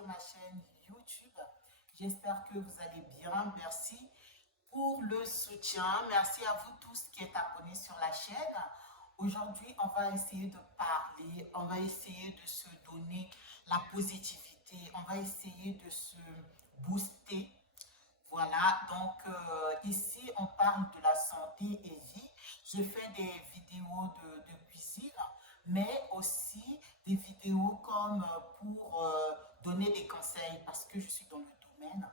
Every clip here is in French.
sur ma chaîne YouTube. J'espère que vous allez bien. Merci pour le soutien. Merci à vous tous qui êtes abonnés sur la chaîne. Aujourd'hui, on va essayer de parler, on va essayer de se donner la positivité, on va essayer de se booster. Voilà, donc ici, on parle de la santé et vie. Je fais des vidéos de cuisine, mais aussi des vidéos comme pour donner des conseils parce que je suis dans le domaine.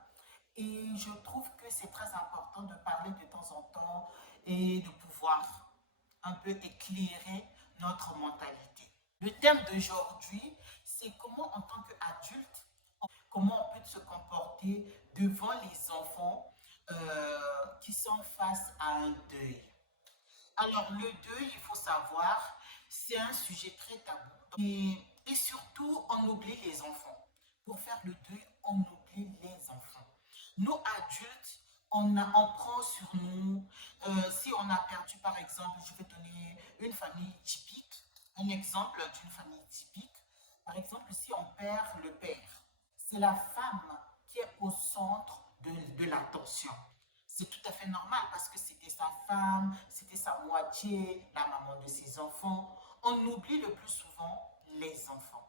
Et je trouve que c'est très important de parler de temps en temps et de pouvoir un peu éclairer notre mentalité. Le thème d'aujourd'hui, c'est comment en tant qu'adulte, comment on peut se comporter devant les enfants qui sont face à un deuil. Alors, le deuil, il faut savoir, c'est un sujet très tabou. Et surtout, on oublie les enfants. Pour faire le deuil, on oublie les enfants. Nous, adultes, on prend sur nous, si on a perdu, par exemple, je vais donner une famille typique, un exemple d'une famille typique. Par exemple, si on perd le père, c'est la femme qui est au centre de l'attention. C'est tout à fait normal parce que c'était sa femme, c'était sa moitié, la maman de ses enfants. On oublie le plus souvent les enfants.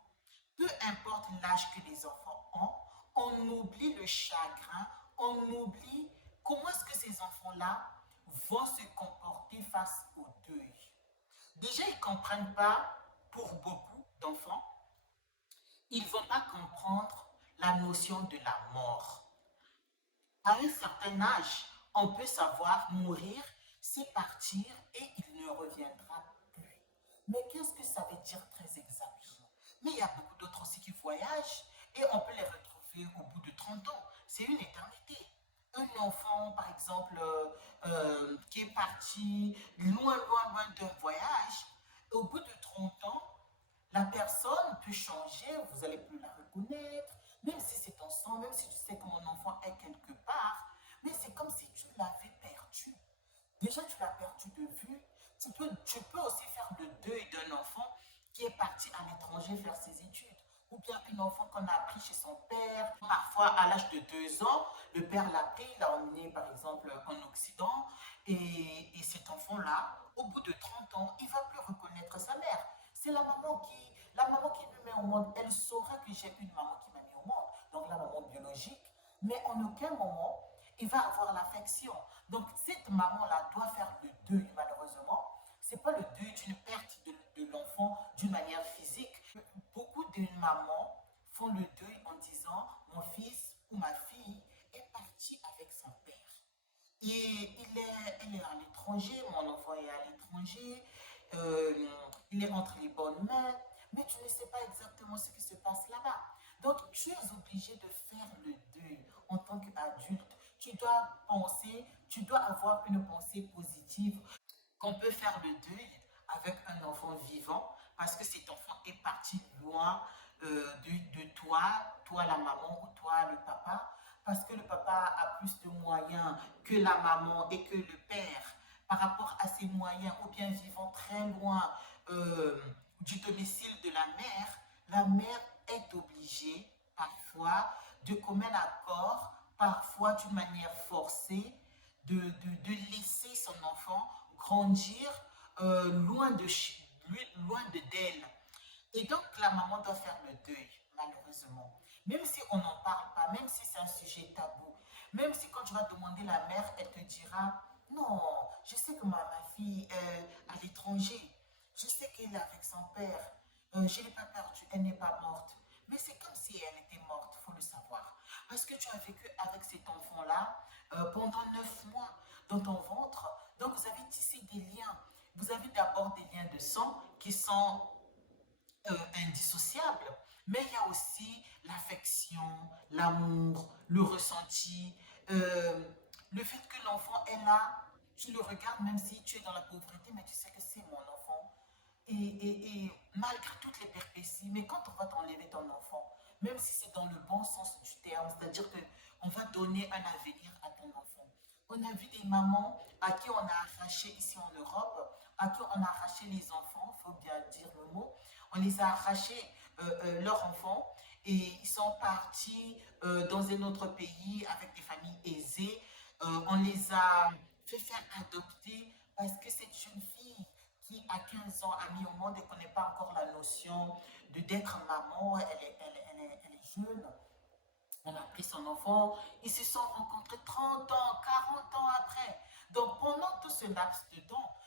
Peu importe l'âge que les enfants ont, on oublie le chagrin, on oublie comment est-ce que ces enfants-là vont se comporter face au deuil. Déjà, ils ne comprennent pas, pour beaucoup d'enfants, ils ne vont pas comprendre la notion de la mort. À un certain âge, on peut savoir mourir, c'est partir et il ne reviendra plus. Mais qu'est-ce que ça veut dire très exactement? Mais il y a beaucoup d'autres aussi qui voyagent et on peut les retrouver au bout de 30 ans. C'est une éternité. Un enfant, par exemple, qui est parti loin, loin, loin d'un voyage, au bout de 30 ans, la personne peut changer, vous allez plus la reconnaître, même si c'est ton sang, même si tu sais que mon enfant est quelque part, mais c'est comme si tu l'avais perdu. Déjà, tu l'as perdu de vue. Tu peux aussi faire le deuil d'un enfant qui est parti à l'étranger faire ses études. Ou bien un enfant qu'on a pris chez son père. Parfois, à l'âge de 2 ans, le père l'a pris, l'a emmené par exemple en Occident. Et cet enfant-là, au bout de 30 ans, il ne va plus reconnaître sa mère. C'est la maman qui me met au monde. Elle saura que j'ai une maman qui m'a mis au monde. Donc la maman biologique. Mais en aucun moment, il va avoir l'affection. Donc cette maman-là doit faire le deuil, malheureusement. Ce n'est pas le deuil d'une perte de l'enfant d'une manière physique. Beaucoup de mamans font le deuil en disant mon fils ou ma fille est parti avec son père. Et elle est à l'étranger, mon enfant est à l'étranger, euh, il est entre les bonnes mains, mais tu ne sais pas exactement ce qui se passe là-bas. Donc, tu es obligé de faire le deuil en tant qu'adulte. Tu dois penser, tu dois avoir une pensée positive qu'on peut faire le deuil avec un enfant vivant parce que cet enfant est parti loin de toi, toi la maman ou toi le papa, parce que le papa a plus de moyens que la maman et que le père par rapport à ses moyens ou bien vivant très loin du domicile de la mère est obligée parfois de commun accord, parfois d'une manière forcée, de laisser son enfant grandir loin loin d'elle. Et donc, la maman doit faire le deuil, malheureusement. Même si on n'en parle pas, même si c'est un sujet tabou, même si quand tu vas demander la mère, elle te dira, non, je sais que ma fille est à l'étranger, je sais qu'elle est avec son père, je ne l'ai pas perdue, elle n'est pas morte. Mais c'est comme si elle était morte, il faut le savoir. Parce que tu as vécu avec cet enfant-là pendant 9 mois dans ton ventre. Donc vous avez tissé des liens. Vous avez d'abord des liens de sang qui sont indissociables. Mais il y a aussi l'affection, l'amour, le ressenti, le fait que l'enfant est là. Tu le regardes même si tu es dans la pauvreté, mais tu sais que c'est mon enfant. Et malgré toutes les péripéties, mais quand on va t'enlever ton enfant, même si c'est dans le bon sens du terme, c'est-à-dire qu'on va donner un avenir à ton enfant. On a vu des mamans à qui on a arraché ici en Europe, à qui on a arraché les enfants, il faut bien dire le mot, on les a arraché leurs enfants et ils sont partis dans un autre pays avec des familles aisées. On les a fait faire adopter parce que cette jeune fille qui à 15 ans a mis au monde et ne connaît pas encore la notion de d'être maman, elle est jeune. On a pris son enfant, ils se sont rencontrés 30 ans, 40 ans après. Donc pendant tout ce laps de temps,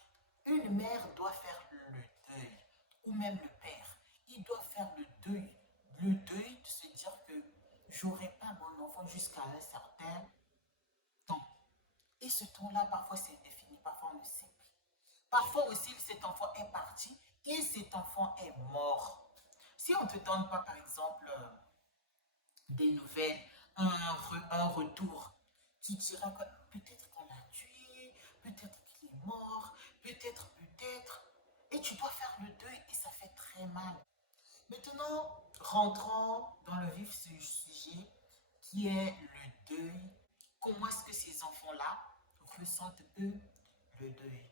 une mère doit faire le deuil, ou même le père. Il doit faire le deuil de se dire que j'aurai pas mon enfant jusqu'à un certain temps. Et ce temps-là, parfois, c'est indéfini, parfois on ne sait plus. Parfois aussi, cet enfant est parti et cet enfant est mort. Si on ne te donne pas, par exemple, des nouvelles, un retour, tu diras que peut-être qu'on l'a tué, peut-être qu'il est mort, peut-être. Et tu dois faire le deuil et ça fait très mal. Maintenant, rentrons dans le vif du sujet qui est le deuil. Comment est-ce que ces enfants-là ressentent eux le deuil?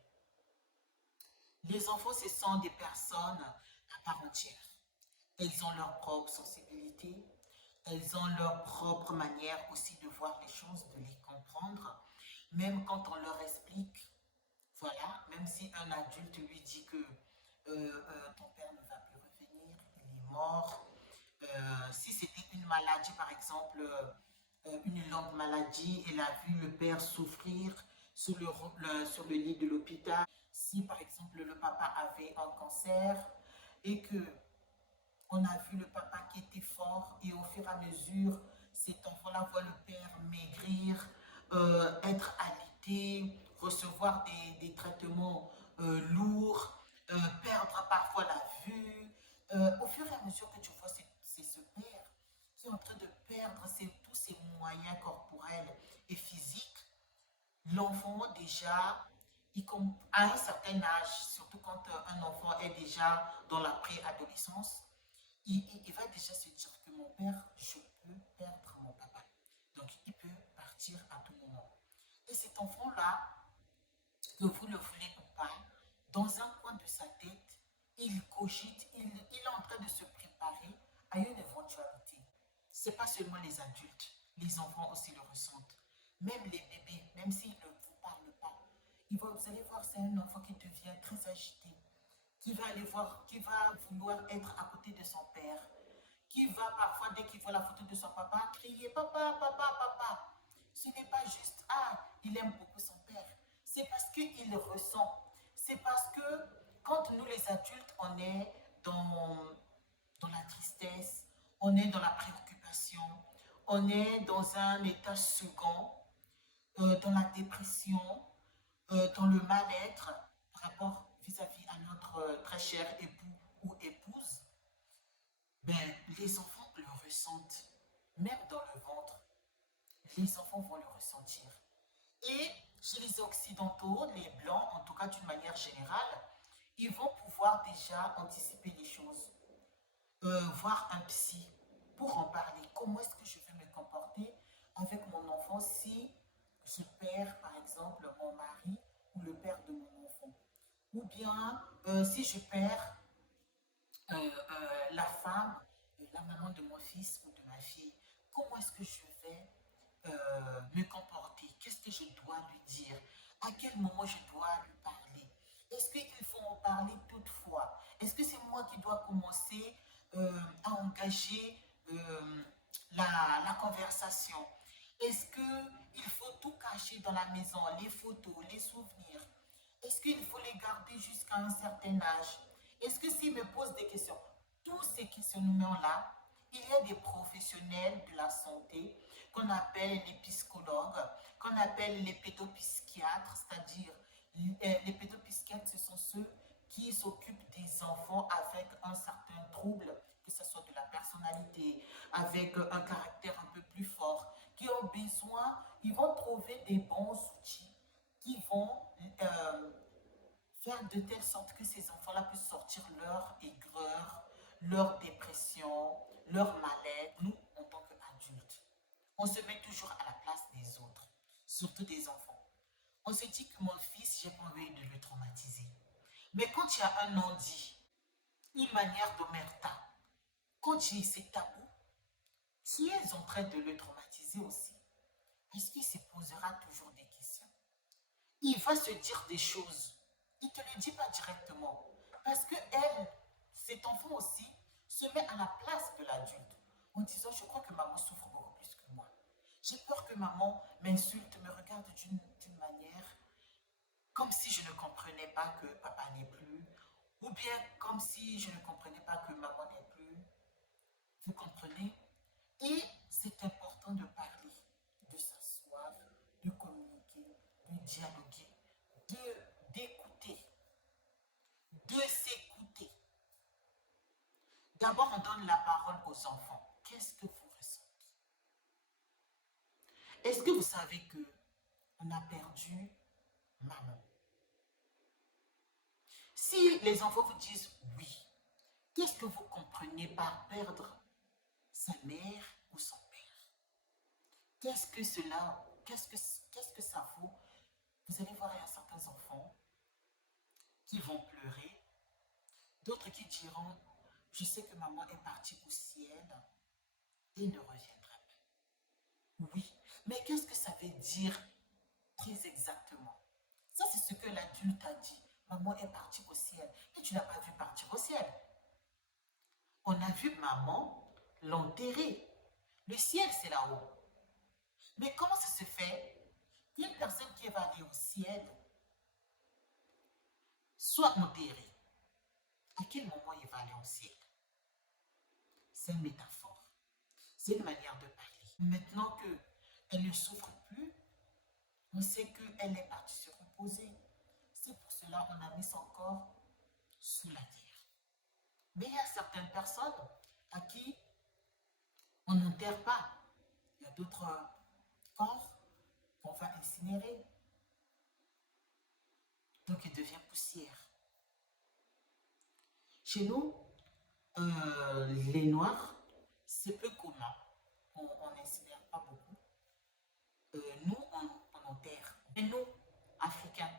Les enfants, ce sont des personnes à part entière. Elles ont leur propre sensibilité, elles ont leur propre manière aussi de voir les choses, de les comprendre. Même quand on leur explique, voilà, même si un adulte lui dit que ton père ne va plus revenir, il est mort. Si c'était une maladie, par exemple, une longue maladie, elle a vu le père souffrir sur le lit de l'hôpital. Si, par exemple, le papa avait un cancer et que on a vu le papa qui était fort et au fur et à mesure, cet enfant-là voit le père maigrir, être alité, recevoir des traitements lourds, perdre parfois la vue. Au fur et à mesure que tu vois, c'est ce père qui est en train de perdre tous ses moyens corporels et physiques. L'enfant déjà, à un certain âge, surtout quand un enfant est déjà dans la préadolescence, il va déjà se dire que mon père, je peux perdre mon papa. Donc, il peut partir à tout moment. Et cet enfant-là, que vous le voulez ou pas, dans un coin de sa tête, il cogite, il est en train de se préparer à une éventualité. Ce n'est pas seulement les adultes, les enfants aussi le ressentent. Même les bébés, même s'ils ne vous parlent pas, vous allez voir, c'est un enfant qui devient très agité, qui va aller voir, qui va vouloir être à côté de son père, qui va parfois, dès qu'il voit la photo de son papa, crier papa, papa, papa. Ce n'est pas juste, ah, il aime beaucoup son père. C'est parce qu'il le ressent. C'est parce que quand nous, les adultes, on est dans la tristesse, on est dans la préoccupation, on est dans un état second, dans la dépression, dans le mal-être par rapport vis-à-vis à notre très cher époux ou épouse, ben, les enfants le ressentent. Même dans le ventre, les enfants vont le ressentir. Et chez les Occidentaux, les Blancs, en tout cas d'une manière générale, ils vont pouvoir déjà anticiper les choses, voir un psy pour en parler. Comment est-ce que je vais me comporter avec mon enfant si je perds, par exemple, mon mari ou le père de mon enfant? Ou bien si je perds la femme, la maman de mon fils ou de ma fille, comment est-ce que je vais me comporter? Qu'est-ce que je dois lui dire? À quel moment je dois lui parler? Est-ce qu'il faut en parler toutefois? Est-ce que c'est moi qui dois commencer à engager la conversation? Est-ce qu'il faut tout cacher dans la maison, les photos, les souvenirs? Est-ce qu'il faut les garder jusqu'à un certain âge? Est-ce que s'il me pose des questions, tous ces questionnements-là, il y a des professionnels de la santé qu'on appelle les psychologues, qu'on appelle les pédopsychiatres, c'est-à-dire les pédopsychiatres, ce sont ceux qui s'occupent des enfants avec un certain trouble, que ce soit de la personnalité, avec un caractère un peu plus fort, qui ont besoin, ils vont trouver des bons outils qui vont euh, faire de telle sorte que ces enfants-là puissent sortir leur aigreur, leur dépression, leur mal-être. Nous, en tant qu'adultes, on se met toujours à la place des autres, surtout des enfants. On se dit que mon fils, j'ai pas envie de le traumatiser. Mais quand il y a un non-dit, une manière d'omerta, quand c'est tabou, Si elles sont en train de le traumatiser aussi, est-ce qu'il se posera toujours des questions? Il va se dire des choses. Il ne te le dit pas directement. Parce que elle, cet enfant aussi, se met à la place de l'adulte en disant, je crois que maman souffre beaucoup plus que moi. J'ai peur que maman m'insulte, me regarde d'une manière comme si je ne comprenais pas que papa n'est plus, ou bien comme si je ne comprenais pas que maman n'est plus. Vous comprenez? Et c'est important de parler, de s'asseoir, de communiquer, de dialoguer, d'écouter, de s'écouter. D'abord, on donne la parole aux enfants. Qu'est-ce que vous ressentez? Est-ce que vous savez que on a perdu maman? Si les enfants vous disent oui, qu'est-ce que vous comprenez par perdre sa mère ou son père? Qu'est-ce que cela, qu'est-ce que ça vaut? Vous allez voir, il y a certains enfants qui vont pleurer, d'autres qui diront, je sais que maman est partie au ciel et ne reviendra pas. Oui, mais qu'est-ce que ça veut dire très exactement? Ça, c'est ce que l'adulte a dit. Maman est partie au ciel. Mais tu n'as pas vu partir au ciel. On a vu maman l'enterrer. Le ciel, c'est là-haut. Mais comment ça se fait qu'une personne qui va aller au ciel soit enterrée? À quel moment il va aller au ciel? C'est une métaphore. C'est une manière de parler. Maintenant qu'elle ne souffre plus, on sait qu'elle est partie se reposer. C'est pour cela qu'on a mis son corps sous la terre. Mais il y a certaines personnes à qui on n'enterre pas. Il y a d'autres corps qu'on va incinérer. Donc il devient poussière. Chez nous, les Noirs, c'est peu commun. On n'incinère pas beaucoup. Nous, on enterre. Et nous, Africains,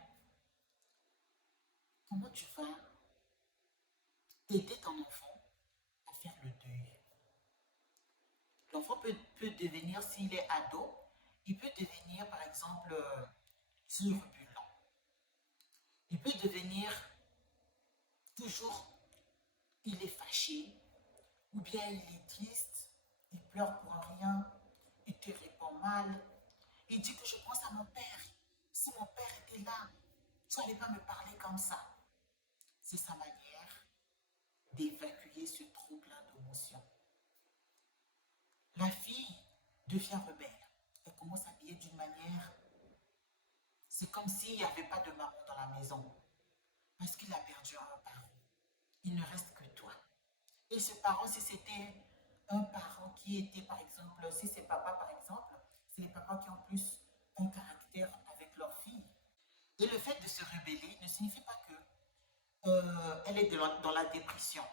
comment tu vas aider ton enfant à faire le deuil? L'enfant peut devenir, s'il est ado, il peut devenir, par exemple, turbulent. Il peut devenir toujours, il est fâché, ou bien il est triste, il pleure pour rien, il te répond mal. Il dit que je pense à mon père. Si mon père était là, tu n'allais pas me parler comme ça. C'est sa manière d'évacuer ce trop-plein d'émotions. La fille devient rebelle. Elle commence à habiller d'une manière. C'est comme s'il n'y avait pas de maman dans la maison. Parce qu'il a perdu un parent. Il ne reste que toi. Et ce parent, si c'était un parent qui était, par exemple, si c'est papa, par exemple, c'est les papas qui ont plus un caractère avec leur fille. Et le fait de se rebeller ne signifie pas que elle est dans la dépression.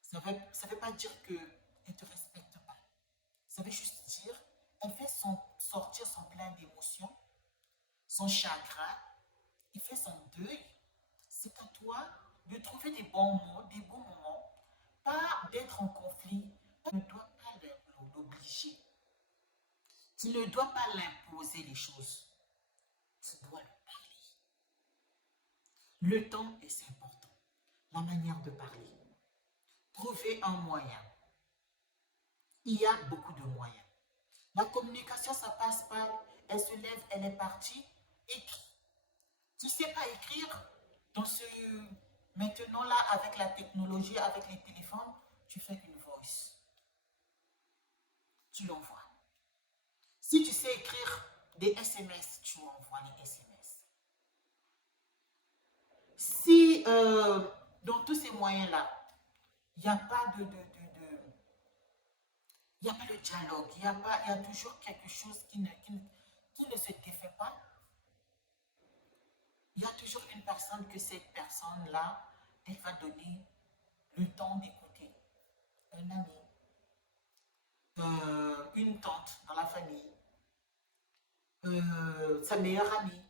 Ça veut pas dire qu'elle ne te respecte pas. Ça veut juste dire elle fait sortir son plein d'émotions, son chagrin, il fait son deuil. C'est à toi de trouver des bons mots, des bons moments, pas d'être en conflit. Tu ne dois pas l'obliger. Tu ne dois pas l'imposer les choses. Tu dois le parler. Le temps est important. La manière de parler. Trouver un moyen. Il y a beaucoup de moyens. La communication, ça passe par, elle se lève, elle est partie, écrit. Tu ne sais pas écrire dans ce maintenant là avec la technologie, avec les téléphones, tu fais une voice. Tu l'envoies. Si tu sais écrire des SMS, tu envoies les SMS. Si dans tous ces moyens-là, il n'y a pas il n'y a pas de dialogue, il y a toujours quelque chose qui ne se défait pas. Il y a toujours une personne que cette personne-là, elle va donner le temps d'écouter. Un ami, une tante dans la famille, sa meilleure amie,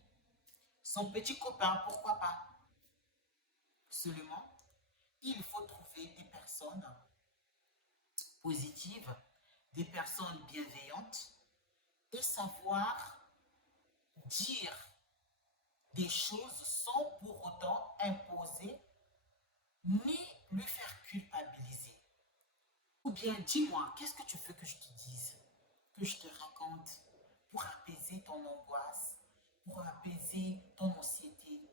son petit copain, pourquoi pas. Seulement, il faut trouver des personnes positives, des personnes bienveillantes et savoir dire des choses sans pour autant imposer ni lui faire culpabiliser. Ou bien dis-moi, qu'est-ce que tu veux que je te dise, que je te raconte pour apaiser ton angoisse, pour apaiser ton anxiété,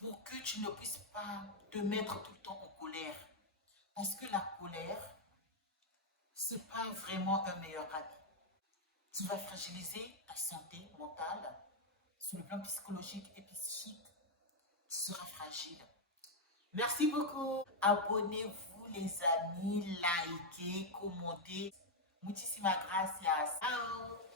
pour que tu ne puisses pas te mettre tout le temps en colère. Parce que la colère, ce n'est pas vraiment un meilleur ami. Tu vas fragiliser ta santé mentale sur le plan psychologique et psychique. Tu seras fragile. Merci beaucoup. Abonnez-vous les amis, likez, commentez. Muchísimas gracias. Ciao.